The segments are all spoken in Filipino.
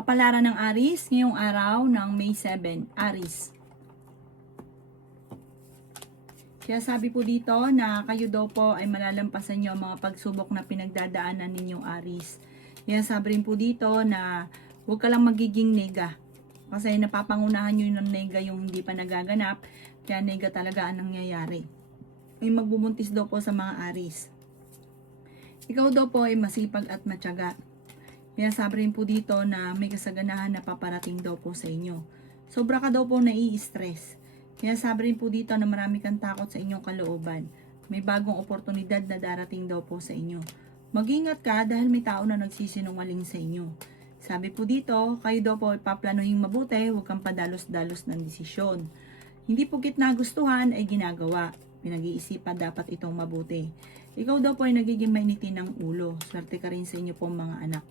Kapalaran ng Aries ngayong araw ng May 7, Aries. Kaya sabi po dito na kayo daw po ay malalampasan nyo ang mga pagsubok na pinagdadaanan ninyong Aries. Kaya sabi rin po dito na huwag ka lang magiging nega. Kasi napapangunahan nyo ng nega yung hindi pa nagaganap. Kaya nega talaga ang nangyayari. May magbubuntis daw po sa mga Aries. Ikaw daw po ay masipag at matyaga. Kaya sabi rin po dito na may kasaganahan na paparating daw po sa inyo. Sobra ka daw po nai-stress. Kaya sabi rin po dito na marami kang takot sa inyong kalooban. May bagong oportunidad na darating daw po sa inyo. Mag-ingat ka dahil may tao na nagsisinungaling sa inyo. Sabi po dito, kayo daw po ipaplanuhin mabuti, huwag kang padalos-dalos ng desisyon. Hindi po kitna gustuhan ay ginagawa. Pinag-iisipan dapat itong mabuti. Ikaw daw po ay nagiging mainitin ng ulo. Swerte ka rin sa inyo po mga anak.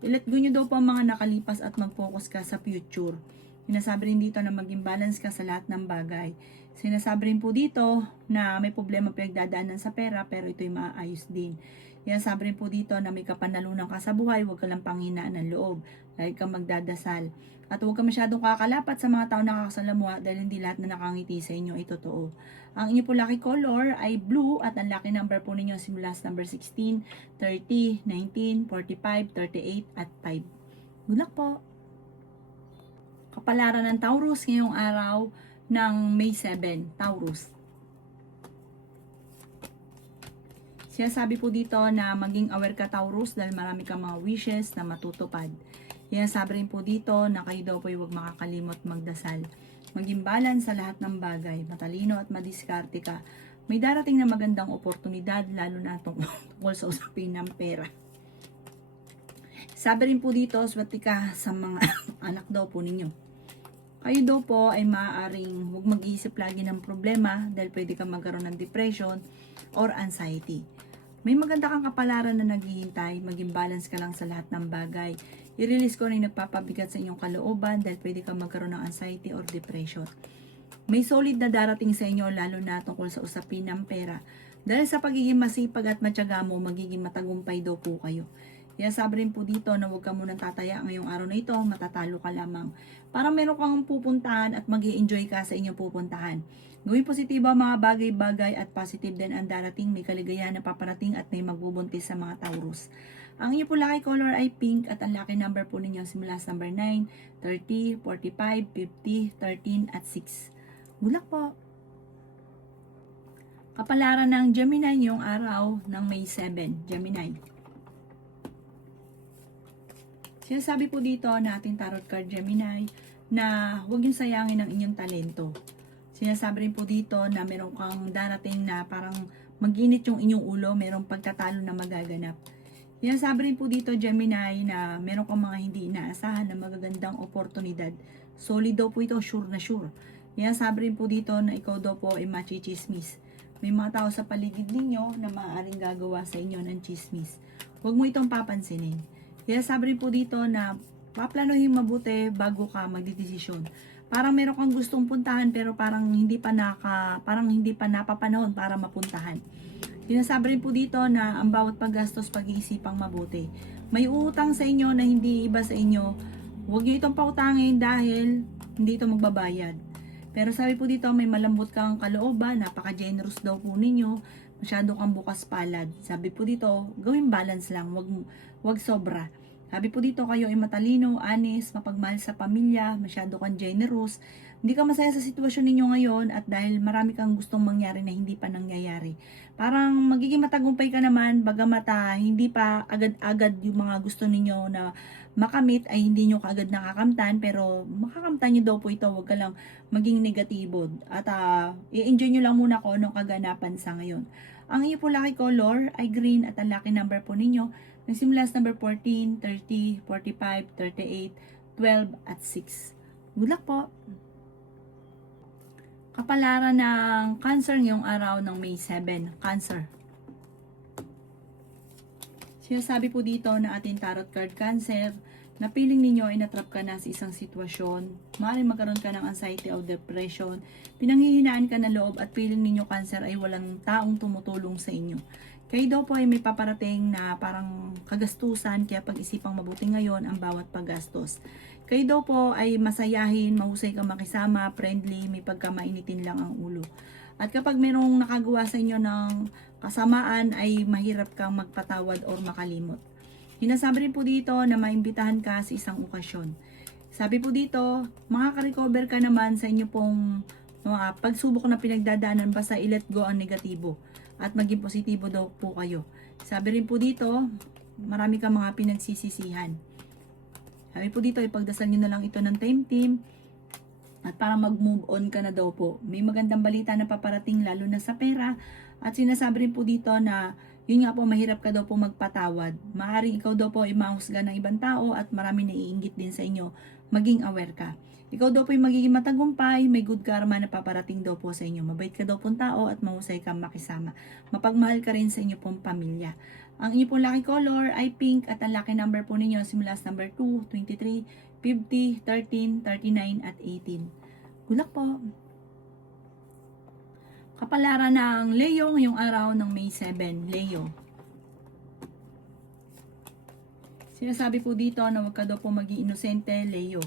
I-let go nyo daw po ang mga nakalipas at mag-focus ka sa future. Sinasabi rin dito na maging balance ka sa lahat ng bagay. Sinasabi rin po dito na may problema pinagdadaanan sa pera pero ito'y maayos din. Sinasabi rin po dito na may kapanalunan ka sa buhay, huwag ka lang panghinaan ng loob. Lagi kang magdadasal. At huwag ka masyadong kakalapat sa mga tao na kakasalamuha dahil hindi lahat na nakangiti sa inyo ay totoo. Ang inyo po lucky color ay blue at ang lucky number po ninyo simula sa number 16, 30, 19, 45, 38 at 5. Good luck po! Kapalaran ng Taurus ngayong araw ng May 7, Taurus. Sinasabi po dito na maging aware ka Taurus dahil marami kang mga wishes na matutupad. Sinasabi rin po dito na kayo daw po ay huwag makakalimot magdasal. Maging balance sa lahat ng bagay, matalino at madiskarte ka. May darating na magandang oportunidad lalo na tungkol sa usapin ng pera. Sabi rin po dito, swerte ka sa mga anak daw po ninyo. Kayo daw po ay maaaring huwag mag-iisip lagi ng problema dahil pwede kang magkaroon ng depression or anxiety. May maganda kang kapalaran na naghihintay, maging balance ka lang sa lahat ng bagay. I-release ko na yung nagpapabigat sa inyong kalooban dahil pwede kang magkaroon ng anxiety or depression. May solid na darating sa inyo lalo na tungkol sa usapin ng pera. Dahil sa pagiging masipag at matyaga mo, magiging matagumpay daw po kayo. Kaya sabi rin po dito na huwag ka munang tataya ngayong araw na ito, matatalo ka lamang. Para meron kang pupuntahan at mag-i-enjoy ka sa inyong pupuntahan. Gawing positibo ang mga bagay-bagay at positive din ang darating, may kaligayahan na paparating at may magbubuntis sa mga Taurus. Ang inyo po lucky color ay pink at ang lucky number po ninyo simula sa number 9, 30, 45, 50, 13 at 6. Good luck po! Kapalaran ng Gemini ngayong araw ng May 7, Gemini. Sinasabi po dito na ating tarot card Gemini na huwag yung sayangin ang inyong talento. Sinasabi rin po dito na meron kang darating na parang mag-init yung inyong ulo, merong pagtatalo na magaganap. Sinasabi rin po dito Gemini na meron kang mga hindi inaasahan na magagandang oportunidad. Solid daw po ito, sure na sure. Sinasabi rin po dito na ikaw daw po ay machichismis. May mga tao sa paligid ninyo na maaaring gagawa sa inyo ng chismis. Huwag mo itong papansinin. Kaya sabi rin po dito na paplanuhin mabuti bago ka magdidesisyon. Parang meron kang gustong puntahan pero parang hindi pa napapanahon para mapuntahan. Sinasabi rin po dito na ang bawat paggastos pag-iisipang mabuti. May uutang sa inyo na hindi iba sa inyo. Huwag niyo itong pautangin dahil hindi ito magbabayad. Pero sabi po dito may malambot kang kalooban, napaka-generous daw po ninyo. Masyado kang bukas palad. Sabi po dito, gawin balance lang, wag sobra. Sabi po dito, kayo ay matalino, honest, mapagmahal sa pamilya, masyado kang generous. Hindi ka masaya sa sitwasyon ninyo ngayon at dahil marami kang gustong mangyari na hindi pa nangyayari. Parang magiging matagumpay ka naman, bagamat hindi pa agad-agad yung mga gusto ninyo na makamit ay hindi nyo kaagad nakakamtan, pero makakamtan nyo daw po ito, wag ka lang maging negatibo. At i-enjoy nyo lang muna kung anong kaganapan sa ngayon. Ang iyo po lucky color ay green at ang lucky number po ninyo nagsimula sa number 14, 30, 45, 38, 12 at 6. Good luck po! Kapalaran ng Cancer ngayong araw ng May 7, Cancer. Sinasabi po dito na ating tarot card Cancer na piling ninyo ay natrap ka na sa isang sitwasyon, maaaring magkaroon ka ng anxiety o depression, pinanghihinaan ka ng loob at piling ninyo Cancer ay walang taong tumutulong sa inyo. Kayo daw po ay may paparating na parang kagastusan, kaya pag-isipang mabuti ngayon ang bawat paggastos. Kayo daw po ay masayahin, mahusay kang makisama, friendly, may pagkamainitin lang ang ulo. At kapag merong nakagawa sa inyo ng kasamaan ay mahirap kang magpatawad or makalimot. Sinasabi rin po dito na maimbitahan ka sa isang okasyon. Sabi po dito, makaka-recover ka naman sa inyo pong mga pagsubok na pinagdadaanan, basta i-let go ang negatibo at maging positibo daw po kayo. Sabi rin po dito, marami kang mga pinagsisisihan. Sabi po dito, ipagdasal nyo na lang ito ng time team at para mag-move on ka na daw po. May magandang balita na paparating lalo na sa pera at sinasabi rin po dito na yun nga po, mahirap ka daw po magpatawad. Maaaring ikaw daw po ay mahusga ng ibang tao at marami naiinggit din sa inyo. Maging aware ka. Ikaw daw po ay magiging matagumpay, may good karma na paparating daw po sa inyo. Mabait ka daw pong tao at mahusay kang makisama. Mapagmahal ka rin sa inyo pong pamilya. Ang inyo pong lucky color ay pink at ang lucky number po ninyo simula sa number 2, 23, 50, 13, 39 at 18. Good luck po! Kapalaran ng Leo ngayong araw ng May 7, Leo. Sinasabi po dito na huwag ka daw po maging inosente, Leo.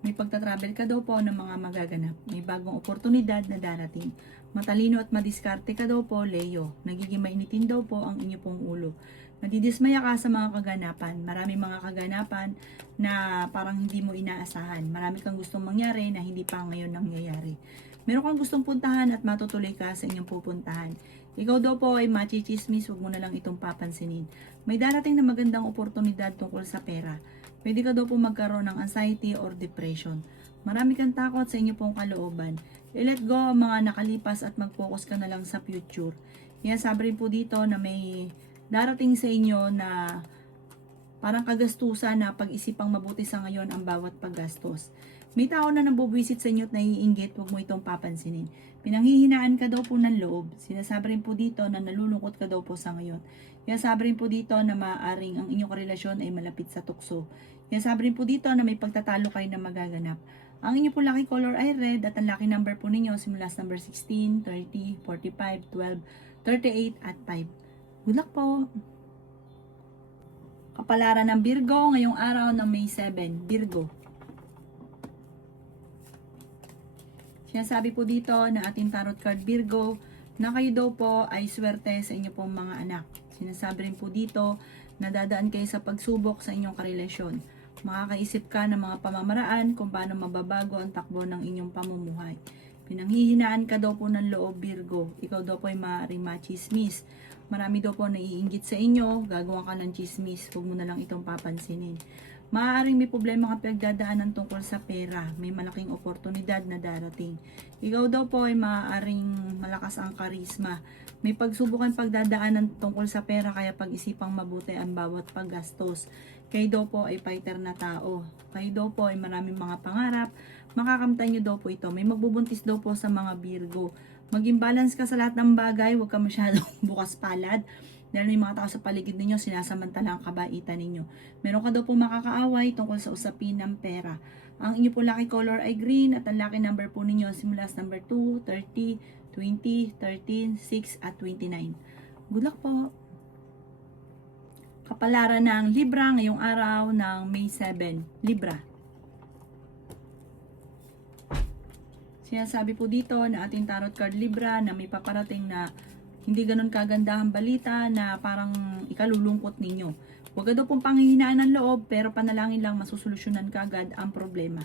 May pagtatravel ka daw po ng mga magaganap. May bagong oportunidad na darating. Matalino at madiskarte ka daw po, Leo. Nagiging mainitin daw po ang inyo pong ulo. Nadidismaya ka sa mga kaganapan. Maraming mga kaganapan na parang hindi mo inaasahan. Marami kang gustong mangyari na hindi pa ngayon nangyayari. Meron kang gustong puntahan at matutuloy ka sa inyong pupuntahan. Ikaw daw po ay machichismis, huwag mo na lang itong papansinin. May darating na magandang oportunidad tungkol sa pera. Pwede ka daw po magkaroon ng anxiety or depression. Marami kang takot sa inyo pong kalooban. I-let go ang mga nakalipas at mag-focus ka na lang sa future. Kaya sabi rin po dito na may darating sa inyo na parang kagastusan na pag-isipang mabuti sa ngayon ang bawat paggastos. May tao na nabubwisit sa inyo at naiinggit, huwag mo itong papansinin. Pinanghihinaan ka daw po ng loob. Sinasabi rin po dito na nalulungkot ka daw po sa ngayon. Kaya sabi rin po dito na maaaring ang inyong relasyon ay malapit sa tukso. Kaya sabi rin po dito na may pagtatalo kayo na magaganap. Ang inyong po lucky color ay red at ang lucky number po ninyo simula sa number 16, 30, 45, 12, 38 at 5. Good luck po! Kapalaran ng Virgo ngayong araw ng May 7, Virgo. Sinasabi po dito na ating tarot card Virgo na kayo daw po ay swerte sa inyo pong mga anak. Sinasabi rin po dito na dadaan kayo sa pagsubok sa inyong karelasyon. Makakaisip ka ng mga pamamaraan kung paano mababago ang takbo ng inyong pamumuhay. Pinanghihinaan ka daw po ng loob Virgo. Ikaw daw po ay maaaring machismis. Marami daw po naiinggit sa inyo, gagawa ka ng chismis, huwag mo na lang itong papansinin. Maaaring may problema ka pinagdadaanan tungkol sa pera, may malaking oportunidad na darating. Ikaw daw po ay maaaring malakas ang karisma. May pagsubukan pagdadaanan tungkol sa pera, kaya pag-isipang mabuti ang bawat paggastos. Kayo daw po ay fighter na tao. Kayo daw po ay maraming mga pangarap, makakamtan nyo daw po ito. May magbubuntis daw po sa mga Virgo. Maging balance ka sa lahat ng bagay, huwag ka masyadong bukas palad. Dahil may mga tao sa paligid ninyo, sinasamantala ang kabaitan ninyo. Meron ka daw po makakaaway tungkol sa usapin ng pera. Ang inyo po lucky color ay green at ang lucky number po ninyo simula sa number 2, 30, 20, 13, 6 at 29. Good luck po! Kapalaran ng Libra ngayong araw ng May 7, Libra. Sinasabi po dito na ating tarot card Libra na may paparating na hindi ganun kagandahang balita na parang ikalulungkot ninyo. Huwag ka daw pong panghihinaan ng loob, pero panalangin lang masusolusyonan kagad ang problema.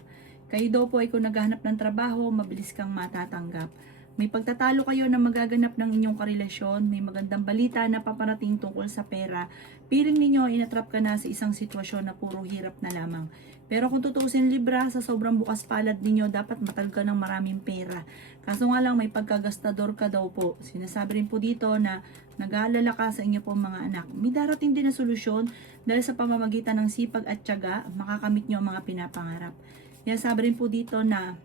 Kayo daw po ay kung naghahanap ng trabaho, mabilis kang matatanggap. May pagtatalo kayo na magaganap ng inyong karelasyon, may magandang balita na paparating tungkol sa pera. Piling ninyo, inatrap ka na sa isang sitwasyon na puro hirap na lamang. Pero kung tutuusin Libra, sa sobrang bukas palad ninyo, dapat matal ka ng maraming pera. Kaso nga lang, may pagkagastador ka daw po. Sinasabi rin po dito na nag-aalala ka sa inyo po mga anak. May darating din na solusyon dahil sa pamamagitan ng sipag at tiyaga, makakamit nyo ang mga pinapangarap. Kaya sabi rin po dito na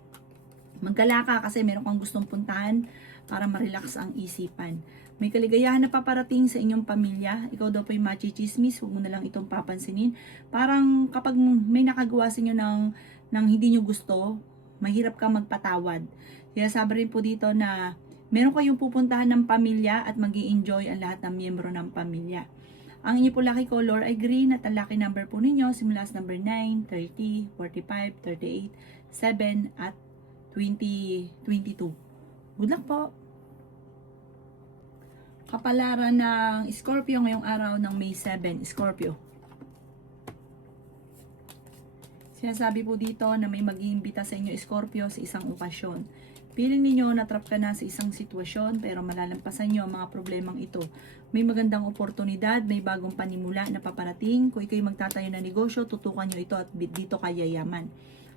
magkala ka kasi meron kang gustong puntahan para ma-relax ang isipan. May kaligayahan na paparating sa inyong pamilya. Ikaw daw po yung machichismis, huwag mo na lang itong papansinin. Parang kapag may nakagawa sa inyo ng hindi nyo gusto, mahirap ka magpatawad. Kaya sabi rin po dito na Meron kayong pupuntahan ng pamilya at mag-i-enjoy ang lahat ng miyembro ng pamilya. Ang inyo po lucky color ay green at ang lucky number po ninyo simula sa number 9, 30, 45, 38, 7 at 20, 22. Good luck po! Kapalaran ng Scorpio ngayong araw ng May 7, Scorpio. Sinasabi po dito na may mag-iimbita sa inyo, Scorpio, sa isang okasyon. Piling ninyo natrap ka na sa isang sitwasyon pero malalampasan nyo ang mga problemang ito. May magandang oportunidad, may bagong panimula na paparating. Kung ikaw'y magtatayo ng negosyo, tutukan nyo ito at dito kaya yaman.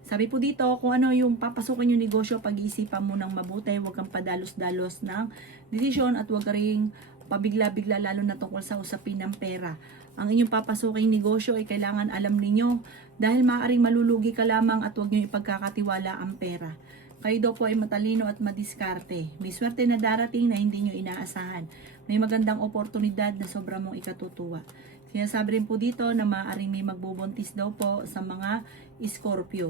Sabi po dito, kung ano yung papasukin yung negosyo, pag-iisipan mo ng mabuti, huwag kang padalos-dalos ng desisyon at huwag ka ring pabigla-bigla lalo na tungkol sa usapin ng pera. Ang inyong papasuking negosyo ay kailangan alam ninyo dahil maaaring malulugi ka lamang at huwag nyo ipagkakatiwala ang pera. Kayo daw po ay matalino at madiskarte. May swerte na darating na hindi nyo inaasahan. May magandang oportunidad na sobra mong ikatutuwa. Sinasabi rin po dito na maaaring may magbubuntis daw po sa mga Scorpio.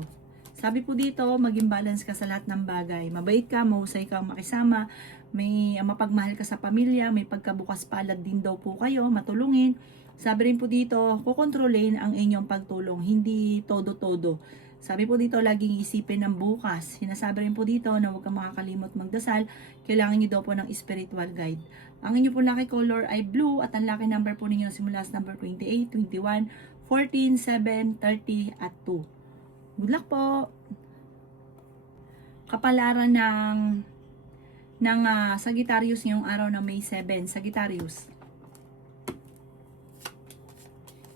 Sabi po dito, maging balance ka sa lahat ng bagay. Mabait ka, mahusay kang makisama, may mapagmahal ka sa pamilya, may pagkabukas palad din daw po kayo, matulungin. Sabi rin po dito, kukontrolin ang inyong pagtulong, hindi todo-todo. Sabi po dito, laging isipin ng bukas. Sinasabi rin po dito na huwag kang makakalimot magdasal, kailangan nyo daw po ng spiritual guide. Ang inyo po lucky color ay blue at ang lucky number po ninyo simula sa number 28, 21, 14, 7, 30 at 2. Good luck po! Kapalaran ng Sagittarius ngayong araw na May 7, Sagittarius.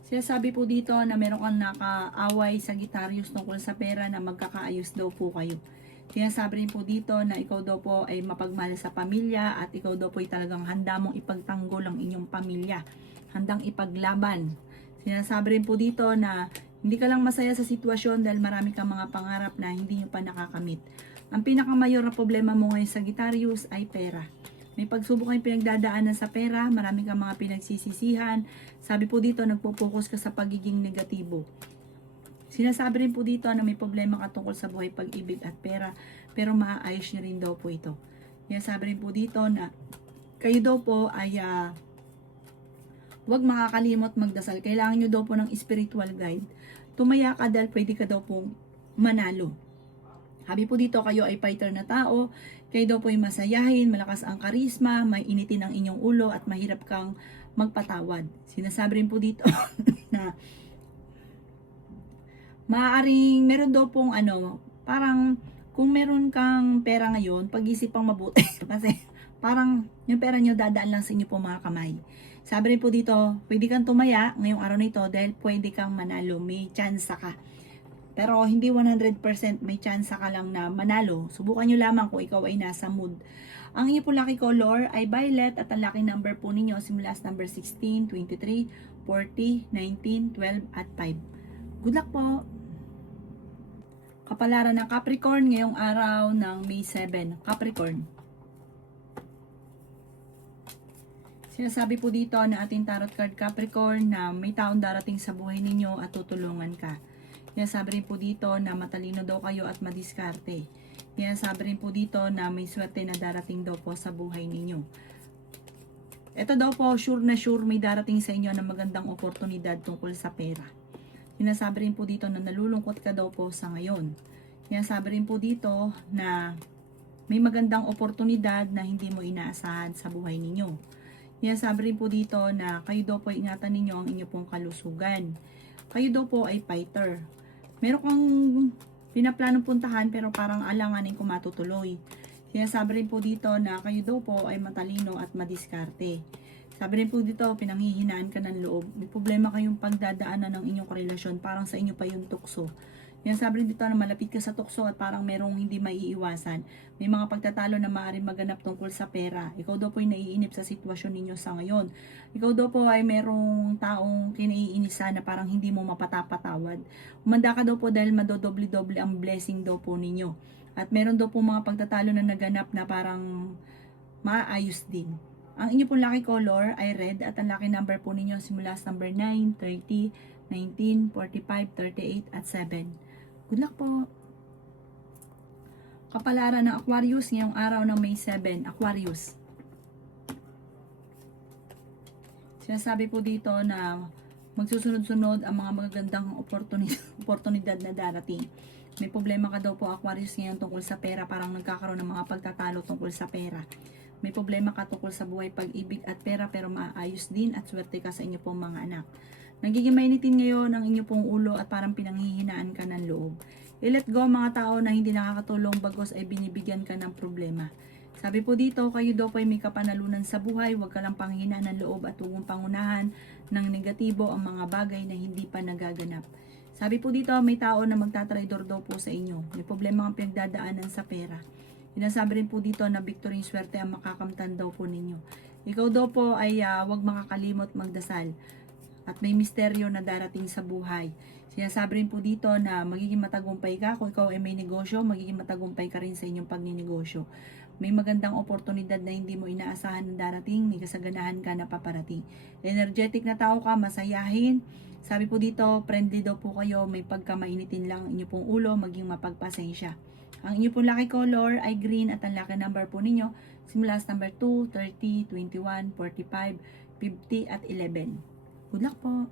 Sinasabi po dito na meron kang nakaaway Sagittarius tungkol sa pera na magkakaayos daw po kayo. Sinasabi rin po dito na ikaw daw po ay mapagmahal sa pamilya at ikaw daw po ay talagang handa mong ipagtanggol ang inyong pamilya. Handang ipaglaban. Sinasabi rin po dito na hindi ka lang masaya sa sitwasyon dahil marami kang mga pangarap na hindi nyo pa nakakamit. Ang pinakamayor na problema mo ngayon Sagittarius ay pera. May pagsubok kayong pinagdadaanan sa pera, marami kang mga pinagsisisihan. Sabi po dito, nagpo-focus ka sa pagiging negatibo. Sinasabi rin po dito na may problema ka tungkol sa buhay, pag-ibig at pera, pero maaayos nyo rin daw po ito. Sinasabi rin po dito na kayo daw po ay huwag makakalimot magdasal. Kailangan nyo daw po ng spiritual guide. Tumaya ka dahil pwede ka daw pong manalo. Sabi po dito, kayo ay fighter na tao, kayo daw po ay masayahin, malakas ang karisma, may initin ang inyong ulo at mahirap kang magpatawad. Sinasabi rin po dito na maaaring meron daw pong parang kung meron kang pera ngayon, pag-isipang mabuti kasi parang yung pera nyo dadaan lang sa inyo po mga kamay. Sabi rin po dito, pwede kang tumaya ngayong araw na ito dahil pwede kang manalo, may chance ka. Pero hindi 100% may chance ka lang na manalo. Subukan nyo lamang kung ikaw ay nasa mood. Ang inyo po lucky color ay violet at ang lucky number po ninyo simula sa number 16, 23, 40, 19, 12 at 5. Good luck po! Kapalaran ng Capricorn ngayong araw ng May 7. Capricorn. Sinasabi po dito na ating tarot card Capricorn na may taong darating sa buhay ninyo at tutulungan ka. Sinasabi rin po dito na matalino daw kayo at madiskarte. Sinasabi rin po dito na may swerte na darating daw po sa buhay ninyo. Ito daw po, sure na sure may darating sa inyo na magandang oportunidad tungkol sa pera. Sinasabi rin po dito na nalulungkot ka daw po sa ngayon. Sinasabi rin po dito na may magandang oportunidad na hindi mo inaasahan sa buhay ninyo. Sinasabi rin po dito na kayo daw po ingatan ninyo ang inyo pong kalusugan. Kayo daw po ay fighter. Meron kang pinaplanong puntahan pero parang alanganin kung matutuloy. Sinasabi rin po dito na kayo daw po ay matalino at madiskarte. Sabi rin po dito, pinanghihinaan ka ng loob. May problema kayong pagdadaanan ng inyong karelasyon, parang sa inyo pa yung tukso. Yan sabi rin dito na malapit ka sa tukso at parang merong hindi maiiwasan. May mga pagtatalo na maaaring maganap tungkol sa pera. Ikaw daw po ay naiinip sa sitwasyon ninyo sa ngayon. Ikaw daw po ay merong taong kinaiinisan na parang hindi mo mapatapatawad. Umanda ka daw po dahil madodoble-doble ang blessing daw po ninyo. At meron daw po mga pagtatalo na naganap na parang maayos din. Ang inyo pong lucky color ay red at ang lucky number po ninyo simula sa number 9, 30, 19, 45, 38 at 7. Good luck po! Kapalaran ng Aquarius ngayong araw ng May 7, Aquarius. Sinasabi po dito na magsusunod-sunod ang mga magagandang oportunidad na darating. May problema ka daw po Aquarius ngayon tungkol sa pera, parang nagkakaroon ng mga pagtatalo tungkol sa pera. May problema ka tungkol sa buhay, pag-ibig at pera, pero maayos din at swerte ka sa inyo pong mga anak. Nagiging mainitin ngayon ang inyo pong ulo at parang pinanghihinaan ka ng loob. I-let go mga tao na hindi nakakatulong, bagos ay binibigyan ka ng problema. Sabi po dito, kayo daw po ay may kapanalunan sa buhay, huwag ka lang panghina ng loob at huwag mong pangunahan ng negatibo ang mga bagay na hindi pa nagaganap. Sabi po dito, may tao na magtatraidor daw po sa inyo. May problema ang pinagdadaanan sa pera. Sinasabi rin po dito na victory yung swerte ang makakamtan daw po ninyo. Ikaw daw po ay huwag makakalimot magdasal. At may misteryo na darating sa buhay. Sinasabi rin po dito na magiging matagumpay ka. Kung ikaw ay may negosyo, magiging matagumpay ka rin sa inyong pagninegosyo. May magandang oportunidad na hindi mo inaasahan na darating, may kasaganahan ka na paparating. Energetic na tao ka, masayahin. Sabi po dito, friendly daw po kayo, may pagkamainitin lang ang inyo pong ulo, maging mapagpasensya. Ang inyo pong lucky color ay green at ang lucky number po ninyo, simula sa number 2, 30, 21, 45, 50 at 11. Good luck po!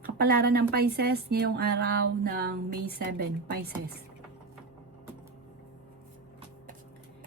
Kapalaran ng Pisces ngayong araw ng May 7, Pisces.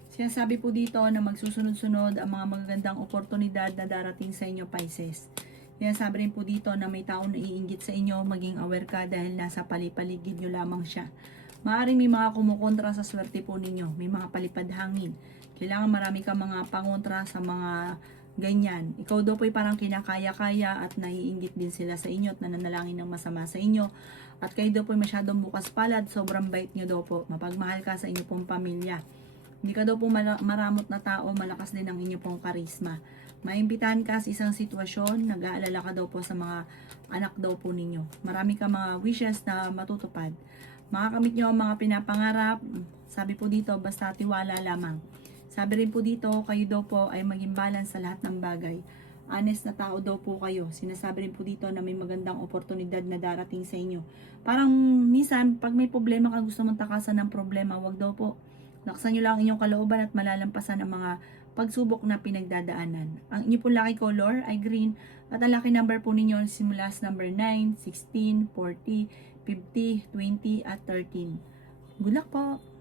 Sinasabi po dito na magsusunod-sunod ang mga magagandang oportunidad na darating sa inyo, Pisces. Sinasabi rin po dito na may taong naiinggit sa inyo, maging aware ka dahil nasa palipaligid nyo lamang siya. Maaaring may mga kumukontra sa swerte po ninyo, may mga palipad hangin. Kailangan marami ka mga pangontra sa mga ganyan. Ikaw daw po ay parang kinakaya-kaya at naiinggit din sila sa inyo at nananalangin ng masama sa inyo. At kayo daw po ay masyadong bukas palad, sobrang bait nyo daw po. Mapagmahal ka sa inyo pong pamilya. Hindi ka daw po maramot na tao, malakas din ang inyo pong karisma. Maimbitahan ka sa isang sitwasyon, nag-aalala ka daw po sa mga anak daw po ninyo. Marami ka mga wishes na matutupad. Makakamit nyo ang mga pinapangarap. Sabi po dito, basta tiwala lamang. Sabi rin po dito, kayo daw po ay maging balance sa lahat ng bagay. Honest na tao daw po kayo. Sinasabi rin po dito na may magandang oportunidad na darating sa inyo. Parang minsan, pag may problema ka, gusto mong takasan ng problema, wag daw po. Laksan nyo lang ang inyong kalooban at malalampasan ang mga pagsubok na pinagdadaanan. Ang inyo pong lucky color ay green at ang lucky number po ninyo simula sa number 9, 16, 40, 50, 20 at 13. Good luck po!